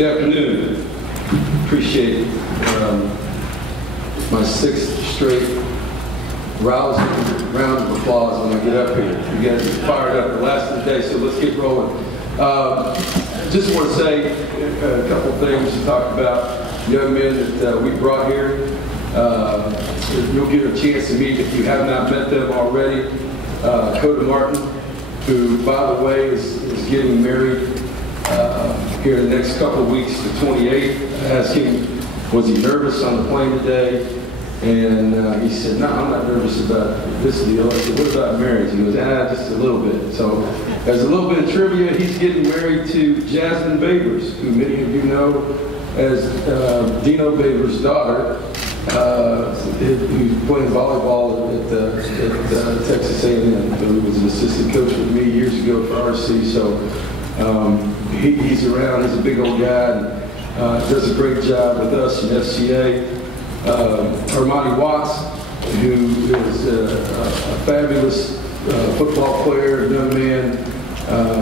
Good afternoon. Appreciate my sixth straight rousing round of applause when I get up here. You guys are fired up the last of the day, so let's get rolling. Just want to say a couple things to talk about young men that we brought here. You'll get a chance to meet, if you have not met them already, Coda Martin, who, by the way, is getting married here in the next couple of weeks, the 28th. I asked him, was he nervous on the plane today? And he said, no, I'm not nervous about this deal. I said, what about marriage? He goes, just a little bit. So there's a little bit of trivia. He's getting married to Jasmine Babers, who many of you know as Dino Babers' daughter, who's playing volleyball at Texas A&M, who was an assistant coach with me years ago for RC. So he's around. He's a big old guy and does a great job with us in FCA. Armani Watts, who is a fabulous football player, young man,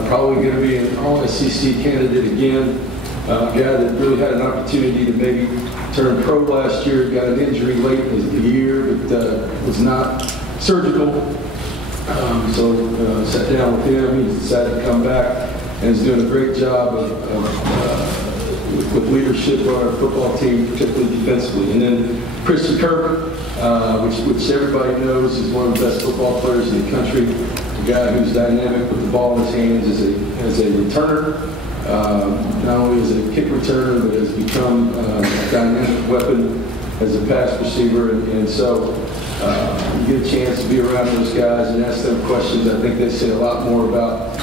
probably going to be an all-SEC candidate again. A guy that really had an opportunity to maybe turn pro last year, got an injury late in the year, but was not surgical. So sat down with him. He decided to come back and is doing a great job with leadership on our football team, particularly defensively. And then Christian Kirk, which everybody knows is one of the best football players in the country, a guy who's dynamic with the ball in his hands as a returner. Not only as a kick returner, but has become a dynamic weapon as a pass receiver. And so you get a chance to be around those guys and ask them questions. I think they say a lot more about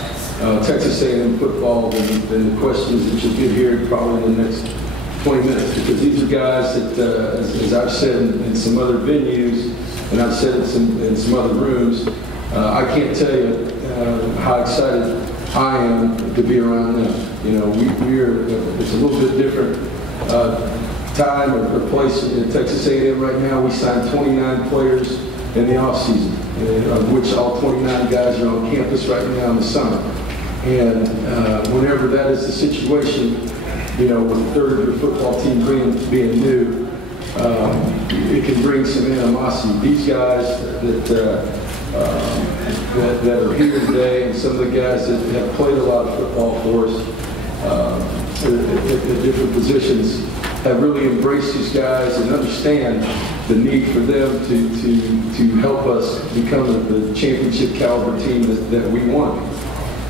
Texas A&M football than the questions that you'll get here probably in the next 20 minutes. Because these are guys that, as I've said in some other venues, and I've said in some other rooms, I can't tell you how excited I am to be around them. You know, it's a little bit different time or place in Texas A&M right now. We signed 29 players in the offseason, of which all 29 guys are on campus right now in the summer. And whenever that is the situation, you know, with a third of your football team being new, it can bring some animosity. These guys that are here today, and some of the guys that have played a lot of football for us at different positions, have really embraced these guys and understand the need for them to help us become the championship caliber team that we want.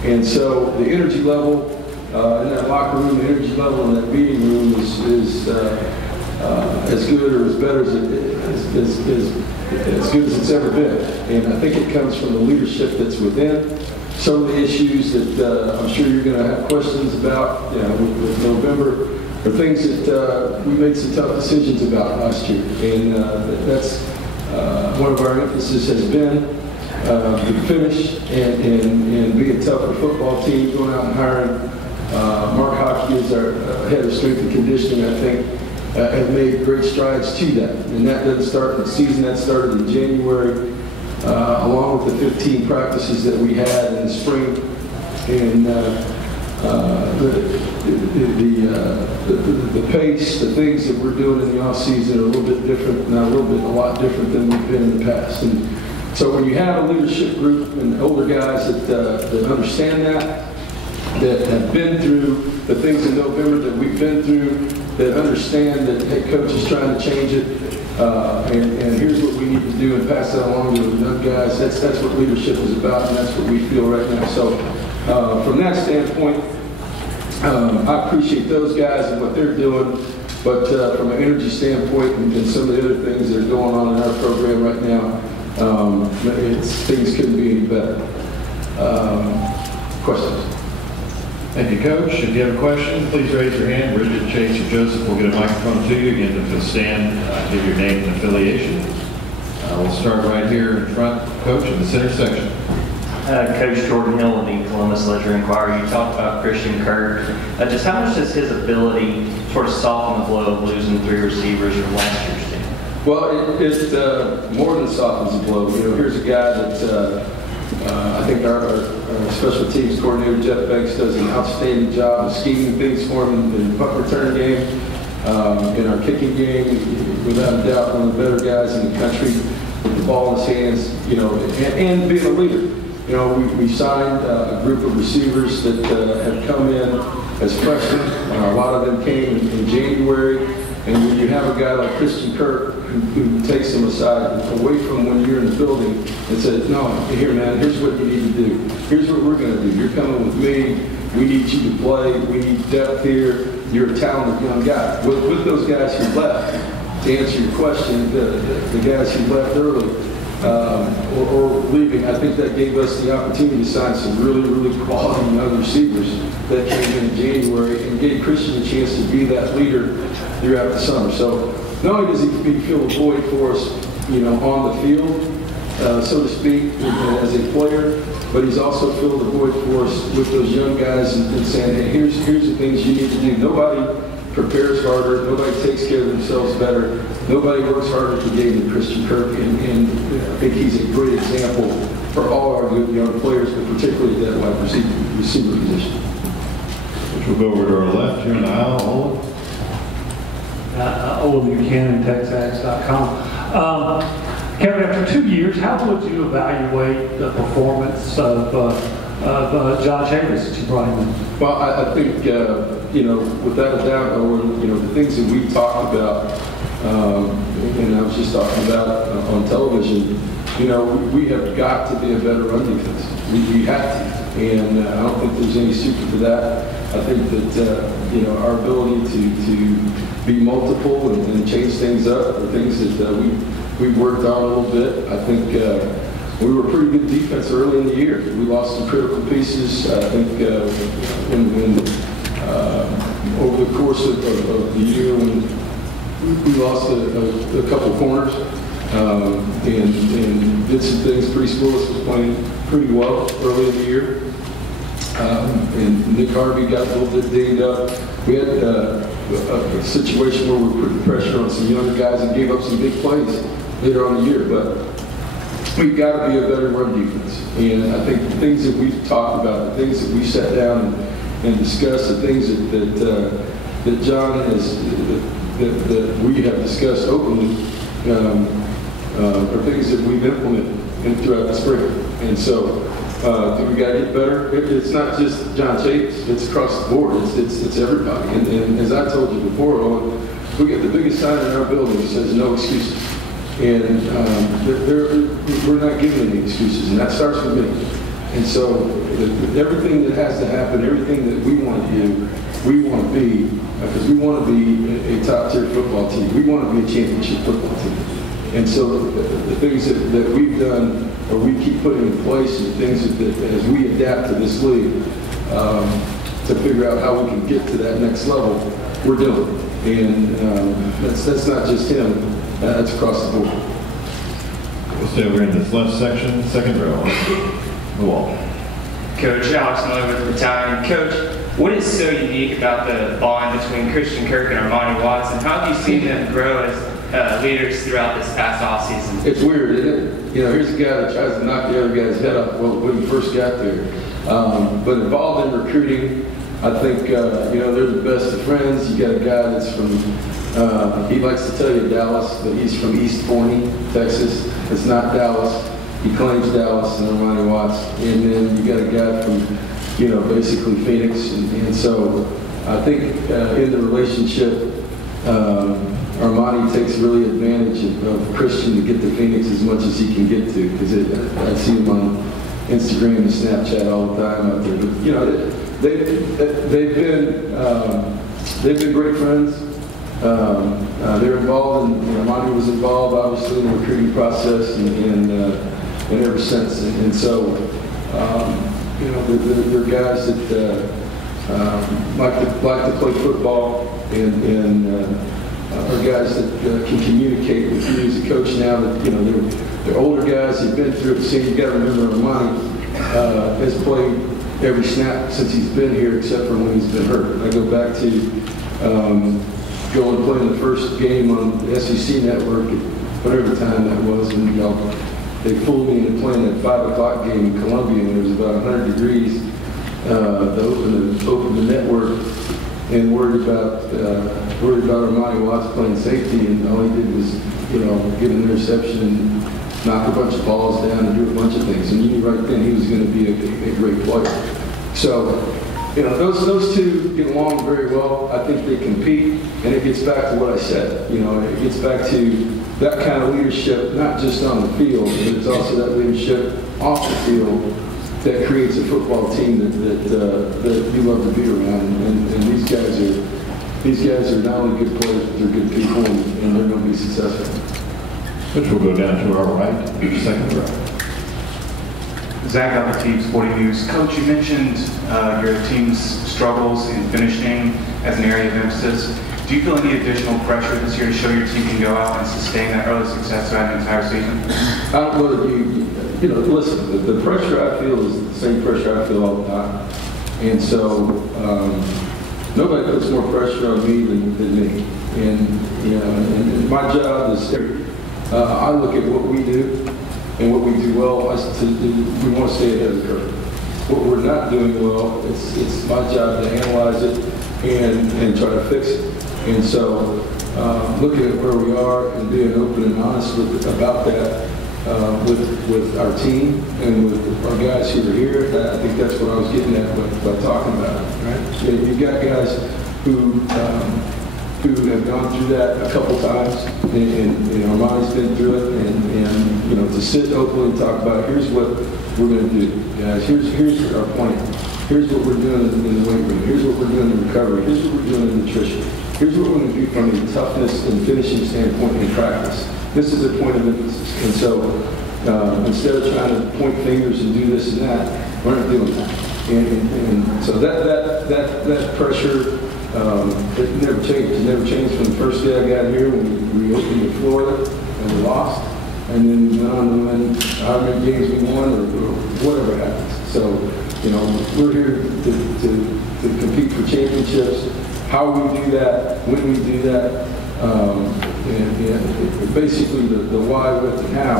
And so the energy level in that locker room, the energy level in that meeting room is as good or as better as good as it's ever been. And I think it comes from the leadership that's within. Some of the issues that I'm sure you're going to have questions about, you know, with November, are things that we made some tough decisions about last year. And that's one of our emphasis has been to finish and be a tougher football team, going out and hiring. Mark Hockey is our head of strength and conditioning, I think, have made great strides to that. And that doesn't start in the season, that started in January, along with the 15 practices that we had in the spring. And the pace, the things that we're doing in the off season are a little bit different, a lot different than we've been in the past. And so when you have a leadership group and older guys that understand that have been through the things in November that we've been through, that understand that, hey, coach is trying to change it, and here's what we need to do, and pass that along to the young guys. That's what leadership is about, and that's what we feel right now. So from that standpoint, I appreciate those guys and what they're doing, but from an energy standpoint and some of the other things that are going on in our program right now, things couldn't be any better. Questions? Thank you, Coach. If you have a question, please raise your hand. Bridget, Chase, or Joseph will get a microphone to you. Again, if you'll stand, give your name and affiliation. We'll start right here in front, Coach, in the center section. Coach Jordan Hill of the Columbus Ledger-Inquirer. You talked about Christian Kirk. Just how much does his ability sort of soften the blow of losing 3 receivers from last year's team? Well, it more than softens the blow. You know, here's a guy that I think our special teams coordinator, Jeff Banks, does an outstanding job of scheming things for him in the punt return game, in our kicking game. Without a doubt, one of the better guys in the country with the ball in his hands, you know, and being a leader. You know, we signed a group of receivers that have come in as freshmen. A lot of them came in January. And when you have a guy like Christian Kirk who takes them aside away from when you're in the building and says, no, here, man, here's what you need to do. Here's what we're going to do. You're coming with me. We need you to play. We need depth here. You're a talented young guy. With those guys who left, to answer your question, the guys who left early or leaving, I think that gave us the opportunity to sign some really, really quality young receivers that came in January and gave Christian a chance to be that leader throughout the summer. So not only does he fill a void for us, you know, on the field, so to speak, as a player, but he's also filled a void for us with those young guys and saying, hey, here's the things you need to do. Nobody prepares harder. Nobody takes care of themselves better. Nobody works harder for the game than Christian Kirk, and I think he's a great example for all our good young players, but particularly that wide receiver position. Which will go over to our left here in the aisle, Owen. Owen Buchanan, TexAgs.com. Kevin, after 2 years, how would you evaluate the performance of John Chambers that you brought him in? Well, I think, you know, without a doubt, Owen, you know, the things that we've talked about, and I was just talking about on television, you know, we have got to be a better run defense. We have to. And I don't think there's any secret to that. I think that, you know, our ability to be multiple and change things up are things that we've worked on a little bit. I think we were a pretty good defense early in the year. We lost some critical pieces. I think over the course of the year when we lost a couple corners and did some things. Priest Willis was playing pretty well early in the year. And Nick Harvey got a little bit dinged up. We had a situation where we were putting pressure on some younger guys and gave up some big plays later on in the year. But we've got to be a better run defense. And I think the things that we've talked about, the things that we sat down and discussed, the things that John has, that we have discussed openly, are things that we've implemented throughout the spring. And so, do we got to get better? It's not just John Chapes, it's across the board. It's everybody. And as I told you before, we got the biggest sign in our building that says no excuses. And we're not giving any excuses, and that starts with me. And so everything that has to happen, everything that we want to do, we want to be, because we want to be a top-tier football team. We want to be a championship football team. And so the things that we've done, or we keep putting in place, and things that as we adapt to this league, to figure out how we can get to that next level, we're doing. And that's not just him, that's across the board. We'll stay over in this left section, second row. The wall. Coach, Alex Miller with Battalion. Coach, what is so unique about the bond between Christian Kirk and Armani Watson? How have you seen them grow as leaders throughout this past offseason? It's weird, isn't it? You know, here's a guy that tries to knock the other guy's head off when he first got there. But involved in recruiting, I think, you know, they're the best of friends. You got a guy that's from, he likes to tell you Dallas, but he's from East Forney, Texas. It's not Dallas. He claims Dallas and Armani Watts. And then you got a guy from, you know, basically Phoenix. And so I think in the relationship, Armani takes really advantage of Christian to get to Phoenix as much as he can get to, because I see him on Instagram and Snapchat all the time out there. But you know, they've been great friends. They're involved, and Armani was involved obviously in the recruiting process, and ever since. And so you know, they're guys that like to play football and are guys that can communicate with you as a coach now. That, you know, they're older guys. They've been through it. So you got to remember, Armani has played every snap since he's been here, except for when he's been hurt. I go back to going and playing the first game on the SEC network, at whatever time that was, when y'all they fooled me into playing that 5 o'clock game in Columbia when it was about 100 degrees. They opened the network and worried about Armani Watts playing safety, and all he did was, get an interception and knock a bunch of balls down and do a bunch of things. And you knew right then he was going to be a great player. So, those two get along very well. I think they compete, and it gets back to what I said. It gets back to that kind of leadership, not just on the field, but it's also that leadership off the field that creates a football team that you love to be around. And these guys are not only good players, but they're good people, and they're going to be successful. Which will go down to our right, second row. Zach on the Team Sporting News. Coach, you mentioned your team's struggles in finishing as an area of emphasis. Do you feel any additional pressure this year to show your team can go out and sustain that early success throughout the entire season? I don't know that listen, the pressure I feel is the same pressure I feel all the time. And so nobody puts more pressure on me than me. And my job is, I look at what we do and what we do well. We want to stay ahead of the curve. What we're not doing well, it's my job to analyze it and try to fix it. And so looking at where we are and being open and honest about that with our team and with our guys who are here, I think that's what I was getting at by talking about it. Right? You've got guys who have gone through that a couple times, and Armani's been through it, and to sit openly and talk about, here's what we're going to do, guys. Here's our plan. Here's what we're doing in the weight room. Here's what we're doing in recovery. Here's what we're doing in nutrition. Here's what we're going to do from a toughness and finishing standpoint in practice. This is a point of emphasis. And so instead of trying to point fingers and do this and that, we're not doing that. And so that pressure, it never changed. It never changed from the first day I got here when we opened in Florida and we lost. And then we went on to win however many games we won or whatever happens. So, we're here to compete for championships. How we do that, when we do that, and basically the why, what, and how,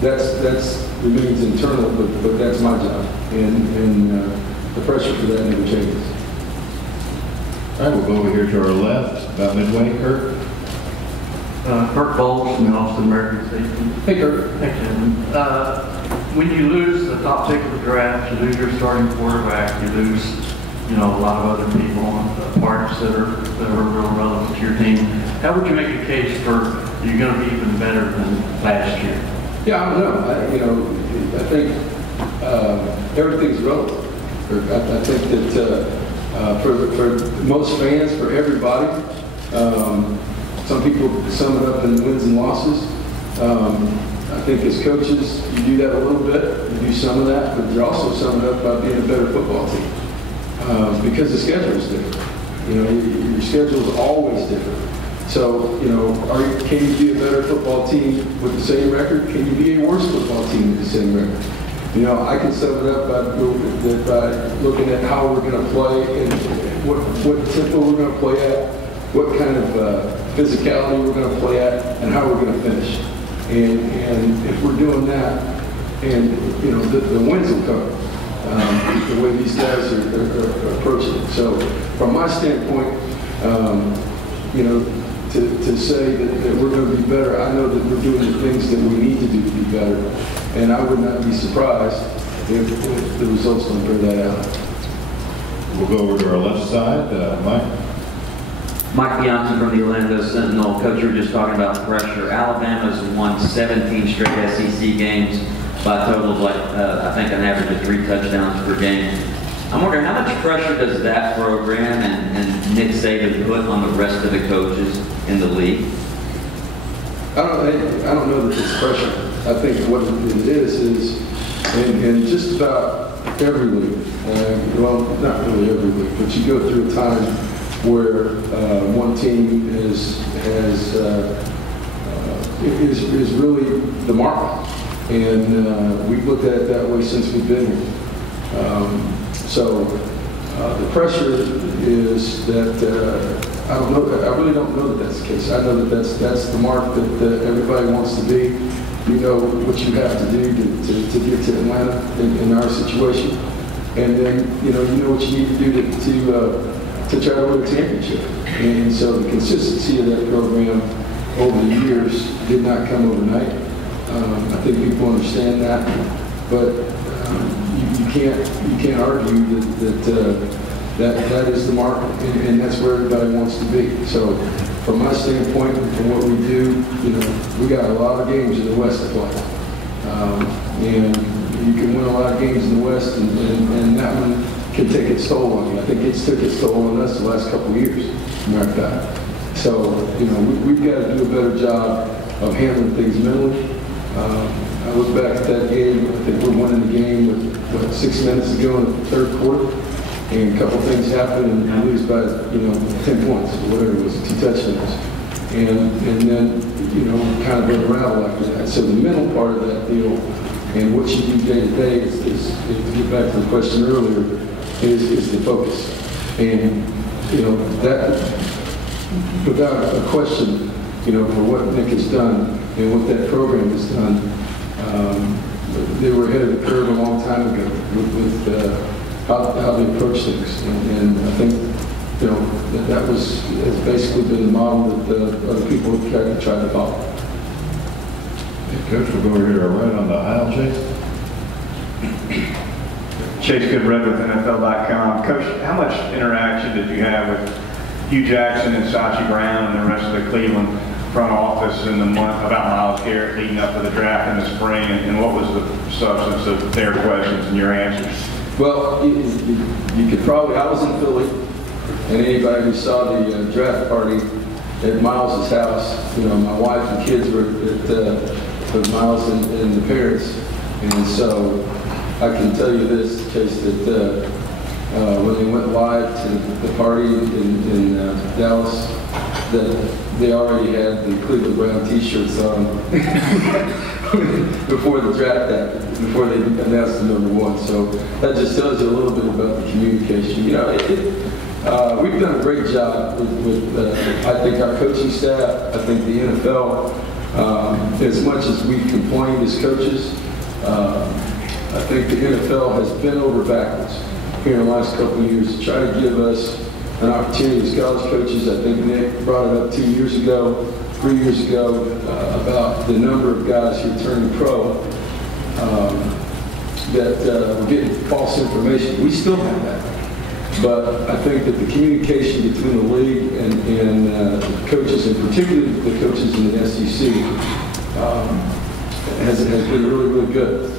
that's remains internal, but that's my job. And the pressure for that never changes. All right, we'll go over here to our left, about midway, Kirk. Kirk Bowles from the Austin American Safety. Hey, Kirk. Hey, Kevin. When you lose the top pick of the draft, you lose your starting quarterback, you lose, a lot of other people on parts that are real relevant to your team. How would you make a case for you're going to be even better than last year? Yeah, I don't know. I think everything's relative. I think that for most fans, for everybody, some people sum it up in wins and losses. I think as coaches, you do that a little bit. You do some of that, but you also sum it up by being a better football team. Because the schedule is different. Your schedule is always different. So, can you be a better football team with the same record? Can you be a worse football team with the same record? I can sum it up by looking at how we're going to play and what tempo we're going to play at, what kind of physicality we're going to play at, and how we're going to finish. And if we're doing that, and the wins will come. The way these guys are approaching it. So, from my standpoint, to say that we're going to be better, I know that we're doing the things that we need to do to be better, and I would not be surprised if the results don't bear that out. We'll go over to our left side, Mike. Mike Bianchi from the Orlando Sentinel. Coach, you were just talking about pressure. Alabama's won 17 straight SEC games by a total of I think an average of 3 touchdowns per game. I'm wondering how much pressure does that program and Nick Saban put on the rest of the coaches in the league? I don't know that it's pressure. I think what it is in just about every league, well, not really every league, but you go through a time where one team is really the market. And we've looked at it that way since we've been here. So the pressure is that I don't know. I really don't know that that's the case. I know that that's the mark that everybody wants to be, you know what you have to do to get to Atlanta in our situation. And then, you know what you need to do to try to win a championship. And so the consistency of that program over the years did not come overnight. I think people understand that, but you can't argue that is the market, and that's where everybody wants to be. So from my standpoint, from what we do, we got a lot of games in the West to play. And you can win a lot of games in the West, and that one can take its toll on you. I think it's took its toll on us the last couple of years, as a matter of fact. So, we've got to do a better job of handling things mentally. I look back at that game. I think we're winning the game with 6 minutes to go in the third quarter, and a couple things happen, and you lose by 10 points or whatever it was, 2 touchdowns, and then kind of unravel after that. So the mental part of that deal, and what you do day to day is to get back to the question earlier, is the focus, and that without a question, for what Nick has done and what that program has done, they were ahead of the curve a long time ago with how they approach things, and I think that has basically been the model that other people have tried to follow. Okay, Coach, we'll go over here to our right on the aisle, Chase. Chase Goodred with NFL.com. Coach, how much interaction did you have with Hugh Jackson and Sachi Brown and the rest of the Cleveland front office in the month about Myles Garrett leading up to the draft in the spring, and what was the substance of their questions and your answers? Well, you could probably, I was in Philly, and anybody who saw the draft party at Miles' house, my wife and kids were at Miles and the parents, and so I can tell you this, Chase, that when they went live to the party in Dallas, that they already had the Cleveland Brown t-shirts on before the draft happened, before they announced the number 1. So that just tells you a little bit about the communication. We've done a great job with I think, our coaching staff. I think the NFL, as much as we've complained as coaches, I think the NFL has bent over backwards here in the last couple of years to try to give us an opportunity as college coaches. I think Nick brought it up 2 years ago, 3 years ago, about the number of guys who turned pro that were getting false information. We still have that. But I think that the communication between the league and coaches, and particularly the coaches in the SEC, has been really, really good.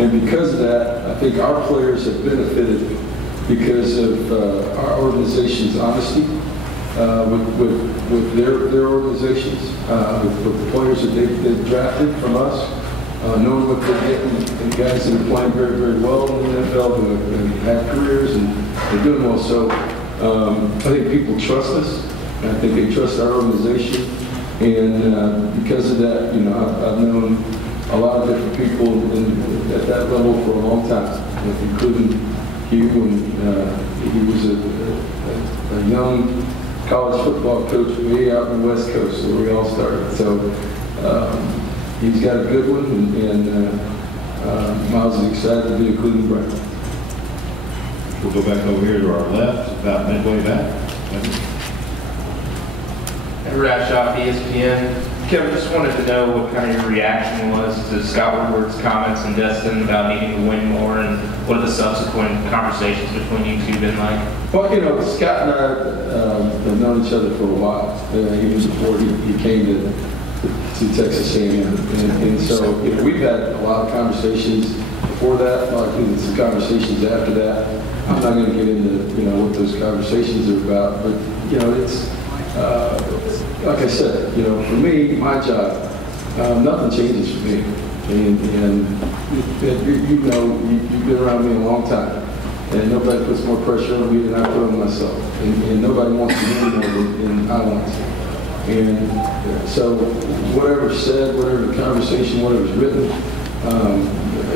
And because of that, I think our players have benefited because of our organization's honesty with their organizations, with the players that they've drafted from us, knowing what they're getting, and guys that are playing very, very well in the NFL, who have had careers and they're doing well. So I think people trust us, and I think they trust our organization, and because of that, I've known a lot of different people at that level for a long time, including Hugh, and he was a young college football coach way out on the West Coast where we all started. So he's got a good one, and Miles is excited to be a Cleveland Brown. We'll go back over here to our left, about midway back. Rash ESPN. Kevin, just wanted to know what kind of your reaction was to Scott Woodward's comments in Destin about needing to win more, and what have the subsequent conversations between you two been like? Well, Scott and I have known each other for a while, even before he came to Texas A&M. And so we've had a lot of conversations before that, some conversations after that. I'm not going to get into what those conversations are about, but it's like I said, for me, my job, nothing changes for me. And you've been around me a long time, and nobody puts more pressure on me than I put on myself. And nobody wants to win more than I want to. And so whatever's said, whatever the conversation, whatever's written,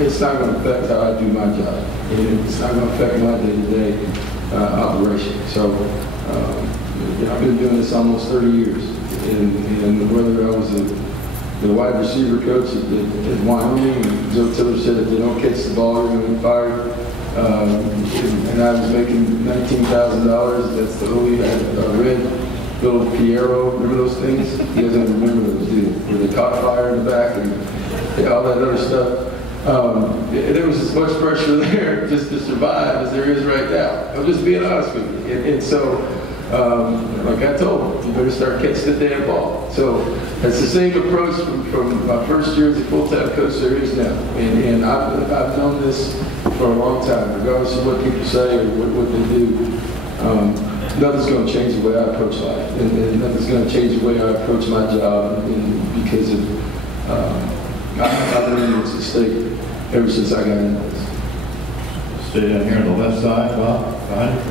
it's not going to affect how I do my job. And it's not going to affect my day-to-day operation. So I've been doing this almost 30 years. And whether I was a the wide receiver coach at Wyoming, and Joe Tiller said if they don't catch the ball, they're going to be fired. And I was making $19,000. That's the only I read. Little Piero, remember those things? You guys don't remember those, do you? Where they caught fire in the back and all that other stuff. There was as much pressure there just to survive as there is right now. I'm just being honest with you. And so, like I told them, you better start catching the damn ball. So that's the same approach from my first year as a full-time coach there is now. And I've known this for a long time, regardless of what people say or what they do. Nothing's going to change the way I approach life, and nothing's going to change the way I approach my job, and because of I've learned it's a mistake ever since I got into this. Stay down here on the left side, Bob, behind you.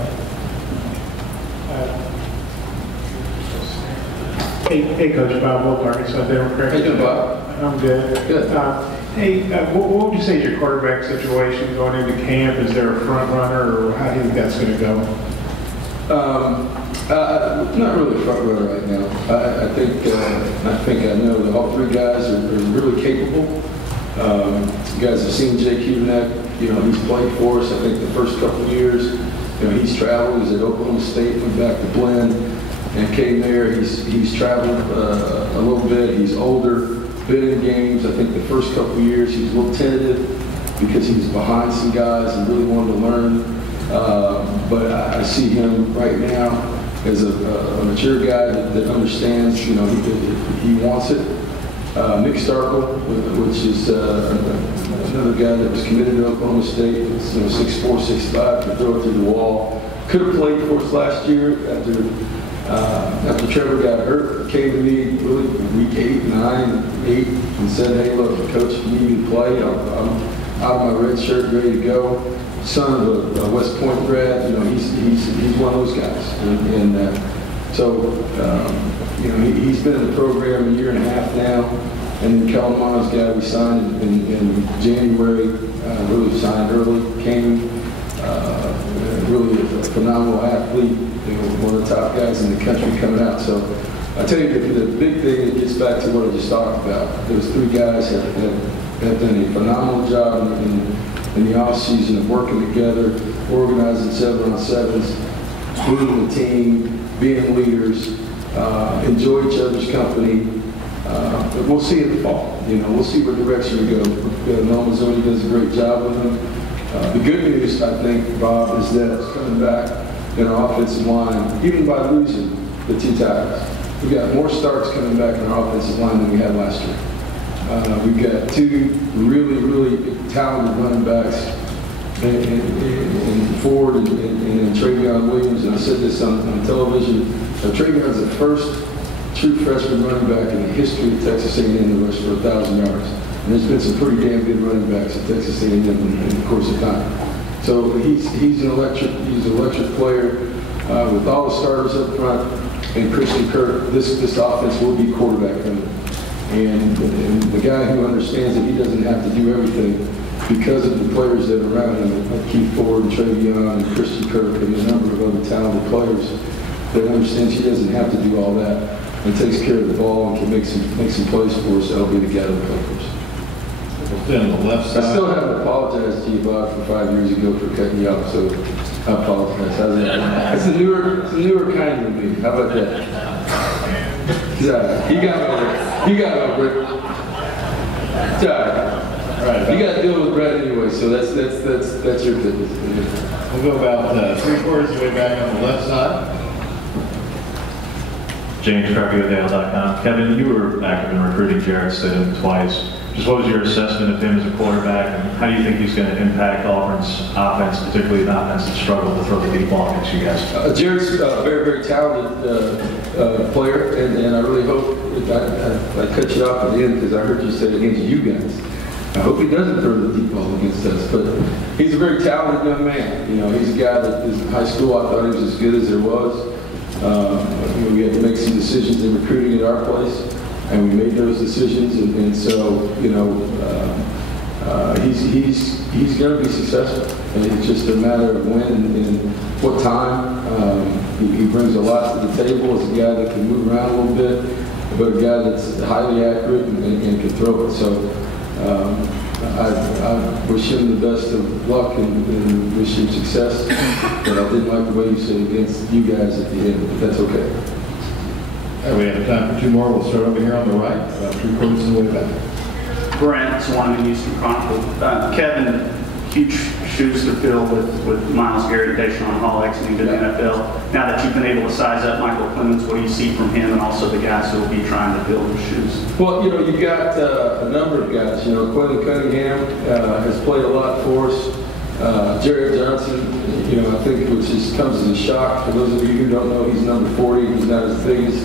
Hey, Coach Bob Wildark, it's Denver. How you doing, Bob? I'm good. Good. What would you say is your quarterback situation going into camp? Is there a front runner, or how do you think that's going to go? Not really a front runner right now. I think I know that all three guys are really capable. You guys have seen Jake Hubenek. You know, he's played for us. I think the first couple of years, you know, he's traveled. He's at Oklahoma State, went back to Blinn, and came there. He's traveled a little bit. He's older, been in games. I think the first couple of years he was a little tentative because he was behind some guys and really wanted to learn. But I see him right now as a mature guy that understands, you know, he wants it. Nick Starkle, which is another guy that was committed to Oklahoma State, it's, you know, 6'4", 6'5", can throw it through the wall. Could have played for us last year after Trevor got hurt. Came to me really week 8, 9, 8, and said, "Hey, look, coach, if you need me to play, I'm out of my red shirt, ready to go." Son of a West Point grad, you know, he's one of those guys, and so you know, he's been in the program a year and a half now. And then Calamano's guy we signed in January, really signed early, came really a phenomenal athlete, you know, one of the top guys in the country coming out. So I tell you, the big thing that gets back to what I just talked about. Those three guys have done a phenomenal job in the off season of working together, organizing 7-on-7s, moving the team, being leaders, enjoy each other's company. But we'll see in the fall. You know, we'll see what direction we go. Noah Mazzoni does a great job with them. The good news, I think, Bob, is that it's coming back in our offensive line, even by losing the two tackles. We've got more starts coming back in our offensive line than we had last year. We've got two really, really talented running backs in Ford and Travion Williams. And I said this on television. Travion's the first true freshman running back in the history of Texas A&M to rush for 1,000 yards. And there's been some pretty damn good running backs at Texas A&M in the course of time. So he's an electric player with all the starters up front. And Christian Kirk, this offense will be quarterback friendly. And the guy who understands that he doesn't have to do everything because of the players that are around him, like Keith Ford and Travion and Christian Kirk and a number of other talented players, that understands he doesn't have to do all that and takes care of the ball and can make some plays for us. That'll be the guy that plays for us. We'll stay on the left side. I still haven't apologized to you, Bob, for 5 years ago for cutting you off, so I apologize. How's that? It's a newer kind of me. How about that? Yeah, he got over it. It's all right. You got to deal with Brett anyway, so that's your business. We'll go about 3/4 of the way back on the left side. James CarpioDale.com. Kevin, you were active in recruiting Jarrett Stidham twice. Just what was your assessment of him as a quarterback, and how do you think he's going to impact Auburn's offense, particularly an offense that struggled to throw the deep ball against you guys? Jarrett's a very, very talented player, and I really hope, I cut you off at the end because I heard you say against you guys. I hope he doesn't throw the deep ball against us, but he's a very talented young man. You know, he's a guy that is in high school. I thought he was as good as there was. We had to make some decisions in recruiting at our place, and we made those decisions, and so, you know, he's going to be successful. And it's just a matter of when and what time. He brings a lot to the table as a guy that can move around a little bit but a guy that's highly accurate and can throw it. So I wish him the best of luck and wish him success. But I didn't like the way you said against you guys at the end, but that's okay. All right, we have time for two more. We'll start over here on the right, about 3/4 of the way back. Brent Swan, Houston Chronicle. Kevin, huge shoes to fill with Myles Garrett and Deshaun Hall exiting to the NFL. Now that you've been able to size up Michael Clemens, what do you see from him and also the guys who will be trying to fill those shoes? Well, you've got a number of guys. Quentin Cunningham has played a lot for us. Jared Johnson, I think which comes as a shock for those of you who don't know, he's number 40. He's not as big as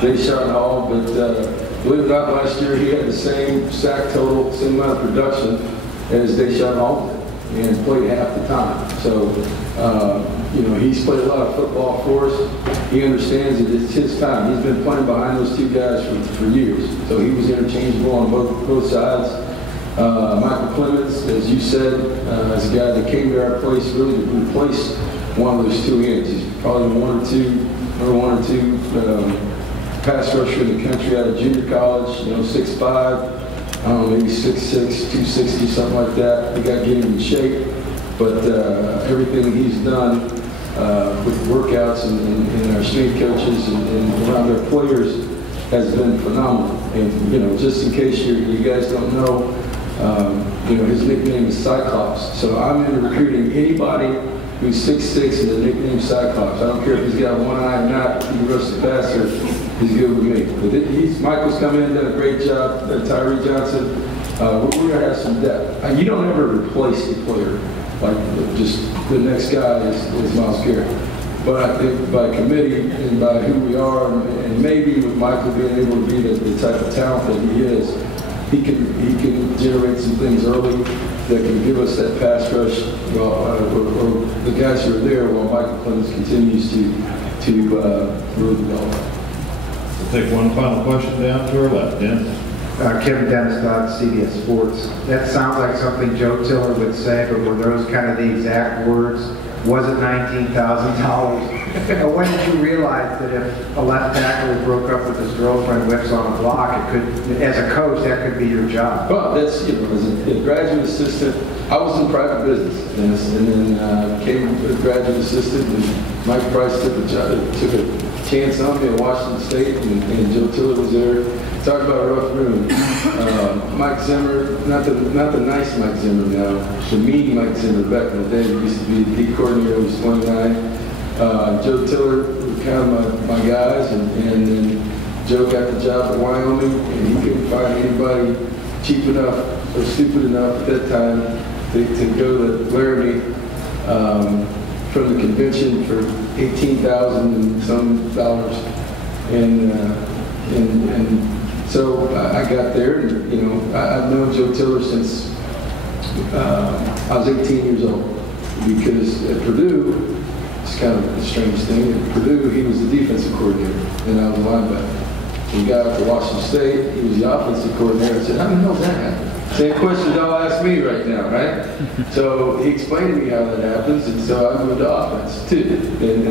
Deshaun Hall, but believe it or not, last year he had the same sack total, same amount of production as Deshaun Hall did, and played half the time. So, he's played a lot of football for us. He understands that it's his time. He's been playing behind those two guys for years. So he was interchangeable on both sides. Michael Clemens, as you said, is a guy that came to our place really to replace one of those two ends. He's probably one or two pass rusher in the country out of junior college, 6'5", I don't know, maybe 6'6", 260, something like that. We got to get him in shape, but everything he's done with workouts and our strength coaches and around our players has been phenomenal. And just in case you guys don't know, his nickname is Cyclops. So I'm into recruiting anybody who's 6'6" and the nickname Cyclops. I don't care if he's got one eye or not. If he can rush the passer, he's good with me. But Michael's come in, done a great job. Tyree Johnson, we're going to have some depth. You don't ever replace a player like just the next guy is Myles Garrett. But I think by committee and by who we are, and maybe with Michael being able to be the type of talent that he is, he can generate some things early that can give us that pass rush, or the guys who are there while Michael Clemens continues to really develop. We'll take one final question down to our left. Dan? Kevin Dennis, CBS Sports. That sounds like something Joe Tiller would say, but were those kind of the exact words? Was it $19,000? When did you realize that if a left tackle broke up with his girlfriend, whips on a block, it could, as a coach, that could be your job? Well, that's, as a graduate assistant, I was in private business, and then became a graduate assistant, and Mike Price took a chance on me at Washington State, and Joe Tiller was there. Talk about a rough room. Mike Zimmer, not the nice Mike Zimmer now, the mean Mike Zimmer back in the day. He used to be the D coordinator, he was 29. Joe Tiller was kind of my guys, and then Joe got the job at Wyoming, and he couldn't find anybody cheap enough or stupid enough at that time to go to Laramie from the convention for $18,000 and some dollars, and so I got there, and I've known Joe Tiller since I was 18 years old, because at Purdue, it's kind of a strange thing, at Purdue he was the defensive coordinator, and I was a linebacker. He got up to Washington State, he was the offensive coordinator. I said, how the hell does that happen? Same question y'all ask me right now, right? So he explained to me how that happens, and so I moved to offense too. And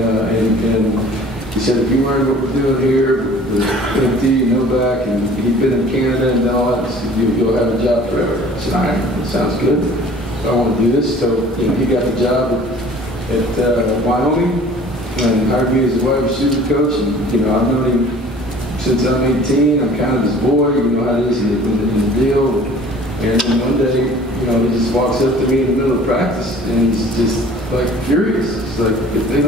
he said, if you learn what we're doing here, with empty, no back, and he'd been in Canada and all that, so you'll have a job forever. I said, all right, that sounds good. So I want to do this. So he got the job at Wyoming and hired me as a wide receiver coach. And I've known him since I'm 18. I'm kind of his boy. You know how it is in the deal. And then one day, he just walks up to me in the middle of practice, and he's just like furious. It's like, if they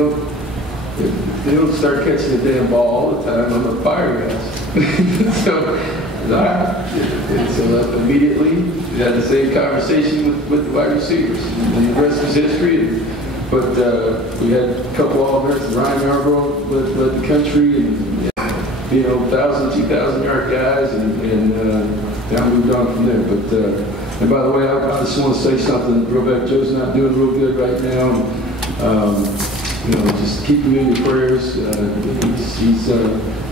don't start catching the damn ball all the time, I'm gonna fire you guys. So immediately we had the same conversation with the wide receivers, and the rest is history. But we had a couple All-Americans. Ryan Yarbrough led the country, and 1,000, 2,000 yard guys, and I moved on from there. But and by the way, I just want to say something real quick. Joe's not doing real good right now. Just keep him in your prayers. He's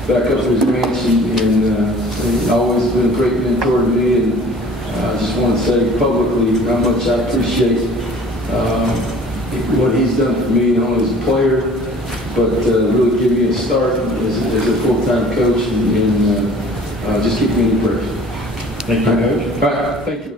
back up to his ranch, and he's always been a great mentor to me. And I just want to say publicly how much I appreciate what he's done for me, not only as a player, but really give me a start as a full-time coach and just keep me in the prayers. Thank you, Coach. All right, thank you.